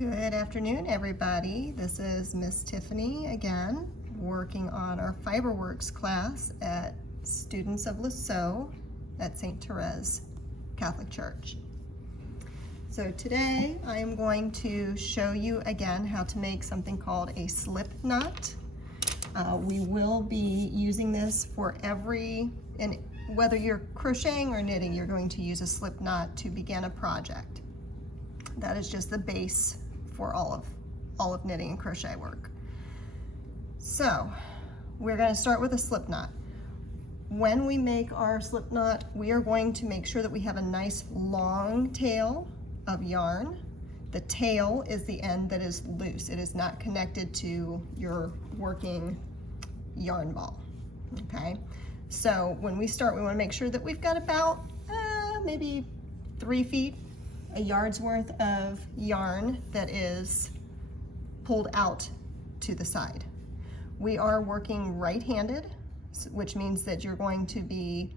Good afternoon, everybody. This is Miss Tiffany again, working on our Fiberworks class at Students of Lassault at St. Therese Catholic Church. So today I am going to show you again how to make something called a slip knot. We will be using this for whether you're crocheting or knitting, you're going to use a slip knot to begin a project. That is just the base for all of knitting and crochet work. So we're going to start with a slip knot. When we make our slip knot, we are going to make sure that we have a nice long tail of yarn. The tail is the end that is loose. It is not connected to your working yarn ball. Okay, so when we start, we want to make sure that we've got about maybe 3 feet, a yard's worth of yarn that is pulled out to the side. We are working right-handed, which means that you're going to be,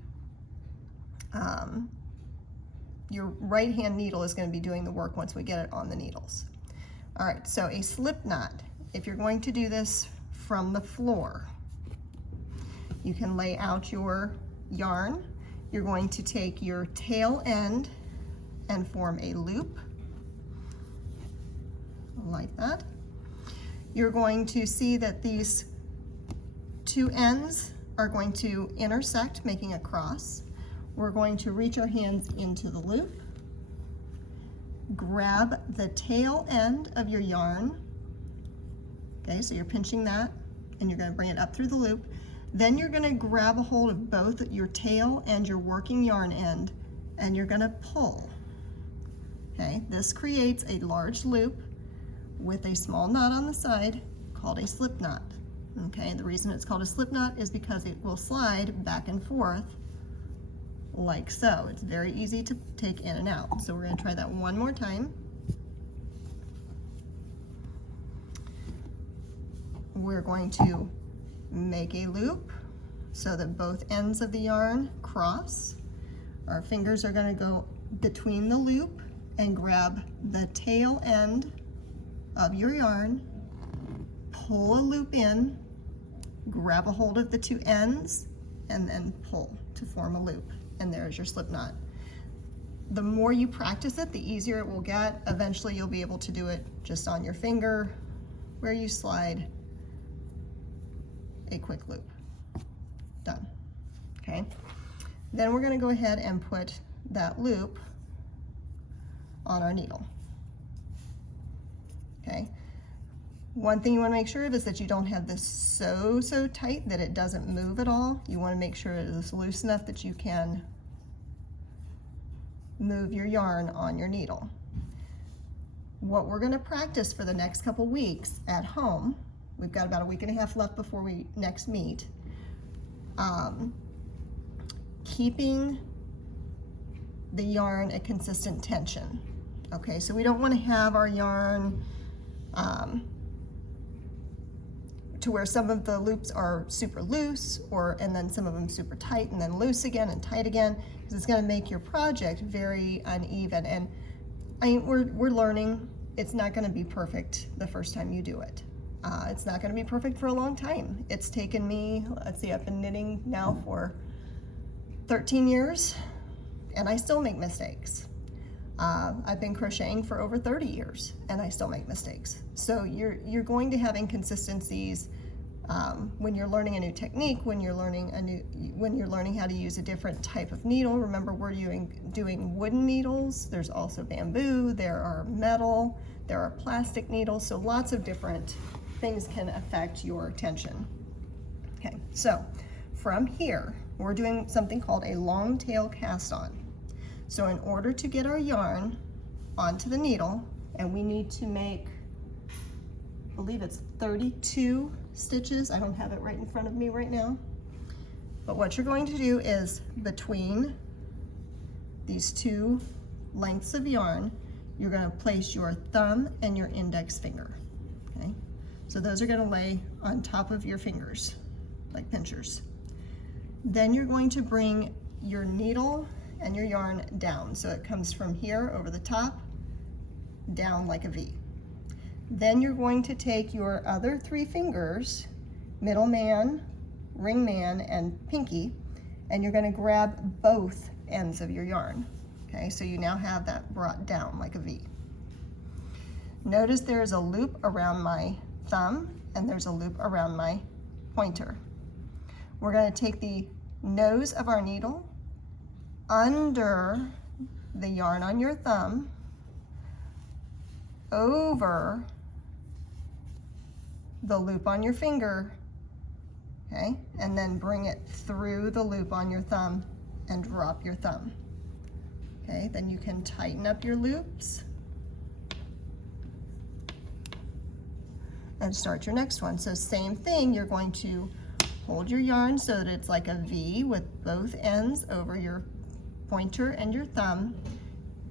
your right hand needle is going to be doing the work once we get it on the needles. All right, so a slip knot, if you're going to do this from the floor, you can lay out your yarn. You're going to take your tail end and form a loop like that. You're going to see that these two ends are going to intersect, making a cross. We're going to reach our hands into the loop, grab the tail end of your yarn. Okay, so you're pinching that and you're going to bring it up through the loop. Then you're going to grab a hold of both your tail and your working yarn end and you're going to pull. Okay, this creates a large loop with a small knot on the side called a slip knot. Okay, and the reason it's called a slip knot is because it will slide back and forth like so. It's very easy to take in and out. So we're going to try that one more time. We're going to make a loop so that both ends of the yarn cross. Our fingers are going to go between the loop and grab the tail end of your yarn, pull a loop in, grab a hold of the two ends, and then pull to form a loop. And there's your slip knot. The more you practice it, the easier it will get. Eventually you'll be able to do it just on your finger where you slide a quick loop. Done. Okay. Then we're going to go ahead and put that loop on our needle. Okay. One thing you want to make sure of is that you don't have this so tight that it doesn't move at all. You want to make sure it is loose enough that you can move your yarn on your needle. What we're going to practice for the next couple weeks at home, we've got about a week and a half left before we next meet, keeping the yarn a consistent tension. Okay, so we don't want to have our yarn to where some of the loops are super loose and then some of them super tight and then loose again and tight again, because it's going to make your project very uneven. And we're learning. It's not going to be perfect the first time you do it. It's not going to be perfect for a long time. It's taken me, let's see, I've been knitting now for 13 years and I still make mistakes. I've been crocheting for over 30 years and I still make mistakes. So you're going to have inconsistencies when you're learning a new technique, when you're learning how to use a different type of needle. Remember, we're doing wooden needles. There's also bamboo, there are metal, there are plastic needles, so lots of different things can affect your tension. Okay, so from here, we're doing something called a long tail cast on. So in order to get our yarn onto the needle, and we need to make, I believe it's 32 stitches. I don't have it right in front of me right now. But what you're going to do is between these two lengths of yarn, you're going to place your thumb and your index finger. Okay? So those are going to lay on top of your fingers like pinchers. Then you're going to bring your needle and your yarn down. So it comes from here over the top, down like a V. Then you're going to take your other 3 fingers, middle man, ring man, and pinky, and you're going to grab both ends of your yarn. Okay, so you now have that brought down like a V. Notice there's a loop around my thumb and there's a loop around my pointer. We're going to take the nose of our needle under the yarn on your thumb, over the loop on your finger, okay, and then bring it through the loop on your thumb and drop your thumb. Okay, then you can tighten up your loops and start your next one. So same thing, you're going to hold your yarn so that it's like a V with both ends over your pointer and your thumb.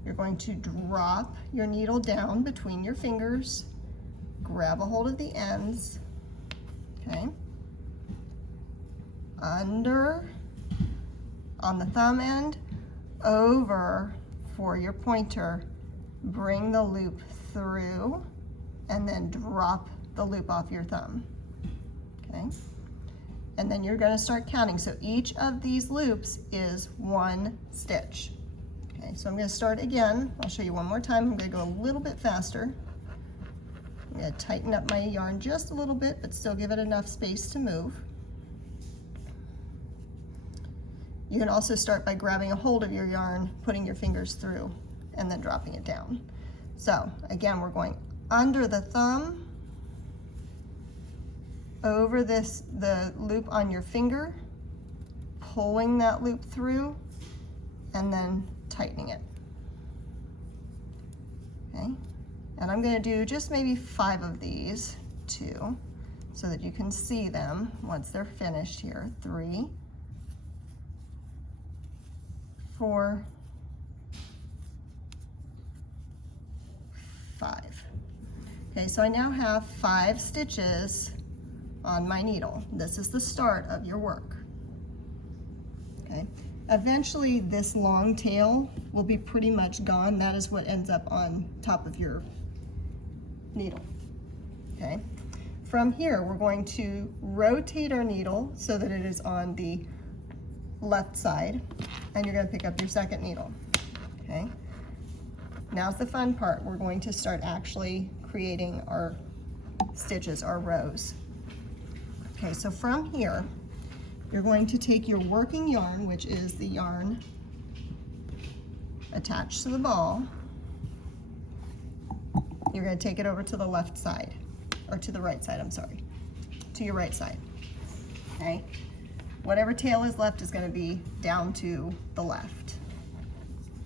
You're going to drop your needle down between your fingers, grab a hold of the ends, okay, under on the thumb end, over for your pointer, bring the loop through, and then drop the loop off your thumb, okay? And then you're going to start counting. So each of these loops is 1 stitch. Okay, so I'm going to start again. I'll show you one more time. I'm going to go a little bit faster. I'm going to tighten up my yarn just a little bit, but still give it enough space to move. You can also start by grabbing a hold of your yarn, putting your fingers through, and then dropping it down. So again, we're going under the thumb, over the loop on your finger, pulling that loop through, and then tightening it. Okay, and I'm going to do just maybe 5 of these too, so that you can see them once they're finished here. 3, 4, 5. Okay, so I now have 5 stitches on my needle. This is the start of your work. Okay, eventually this long tail will be pretty much gone. That is what ends up on top of your needle. Okay, from here we're going to rotate our needle so that it is on the left side, and you're going to pick up your second needle. Okay, now's the fun part. We're going to start actually creating our stitches, our rows. Okay, so from here, you're going to take your working yarn, which is the yarn attached to the ball. You're going to take it over to the left side, or to the right side, I'm sorry, to your right side. Okay, whatever tail is left is going to be down to the left.